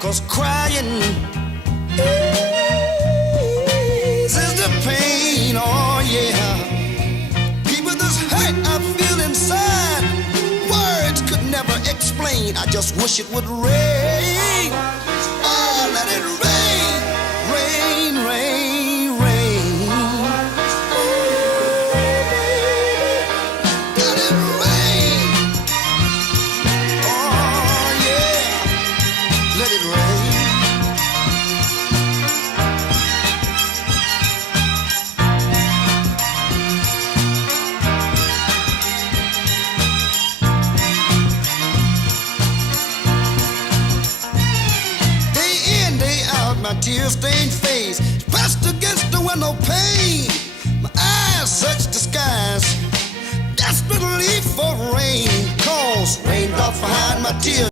'cause crying is the pain, oh yeah. People, this hurt I feel inside, words could never explain. I just wish it would rain. Oh, let it rain, rain, rain, rain. Let it rain. Oh yeah, let it rain. My tear-stained face